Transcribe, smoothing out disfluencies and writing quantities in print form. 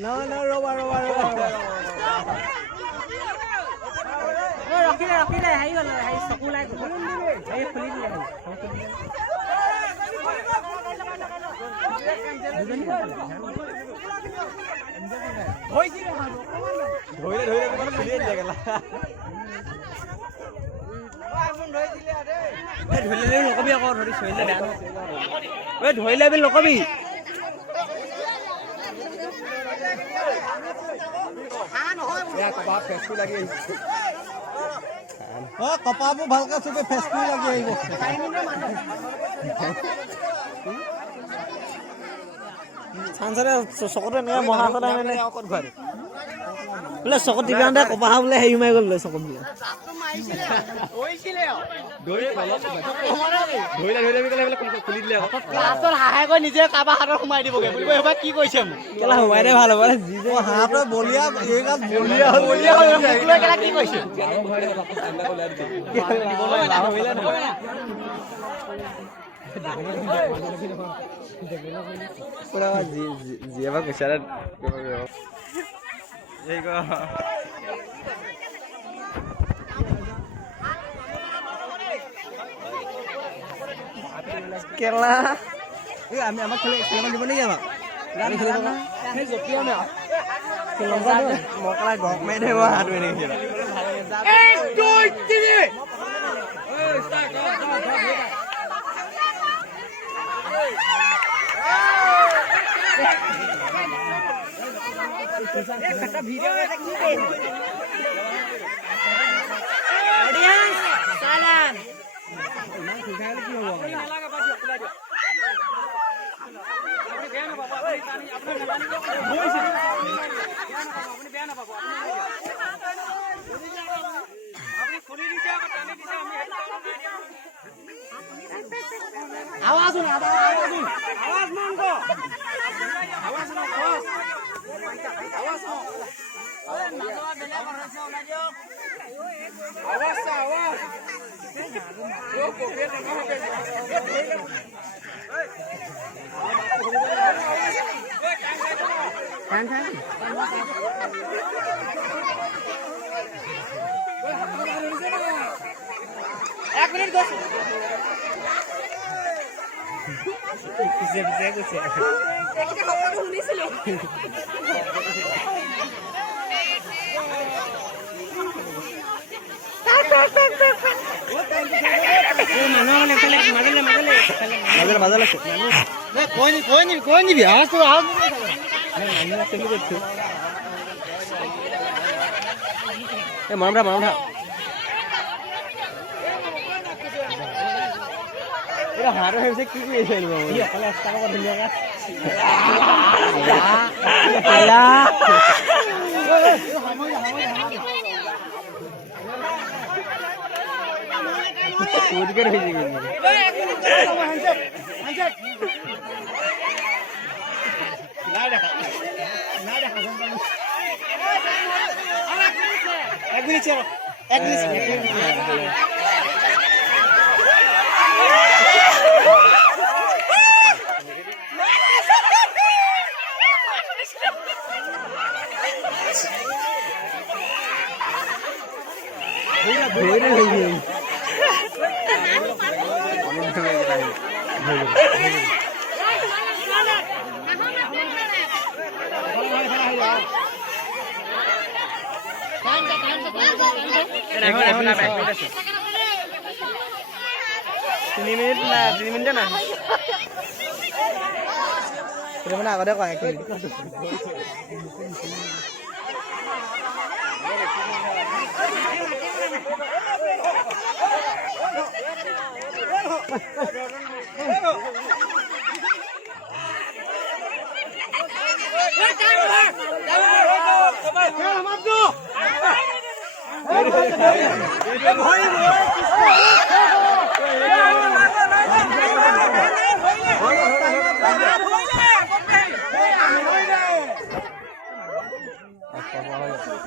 No, roba. Rocky, ahí Sakula. Ahí কপাবোৰ ভালকে চবে face কৰি লাগি আহিব চানসৰে চকতে এনেকে মহাসদা মানে অকত ঘৰে বোলে চকত দিগানতে কপাহ বোলে হেৰি মাৰি গ'ল চকত বোলে খুলি দিলে ক্লাছৰ হাঁহে গৈ নিজে কাৰোবাৰ হাতত সোমাই দিবগে বুলিব এবাৰ কি কৈছে মোক কেলা সোমাই দে ভাল হ'ব যি হাতৰ বলিয়া এই গাত বলিয়া কেলা কি কৈছে জিয়াবা কৈছে কেলা আমি আমাক খেলে দিব নেকি আমাক গান খেলিব সেই জপিয়া না মকলা গক মাৰি দেব হাত এনেকে 1 2 3 একটা ভিডিও এটা কি অডিয়েন্স সালাম না শিখাইলে কি হ'ব লাগা বাজি খুলাই দিও আপনি বেয়া না বাবু আপনি নালানি বইছে আপনি বেয়া না বাবু আপনি খুলি দিছে টানি দিছে আমি आवाज सुन आवाज मान को आवाज सुनो बस आवाज सुनो अरे नादवा बेला पर से ना जो आवाज से आवाज वो को के ना हो के टाइम एक मिनट दो bisa aku sih. Kita ngomong dulu nih sih. कोई नहीं भी आज तो आज मामला Udah harus MC kiki ya lu. Iya, kalau sekarang udah dunia kan. Alah. Udah kan ini. Hancur. Nada. Ek minit. Ini minit na. Terima na ako deh kok ini.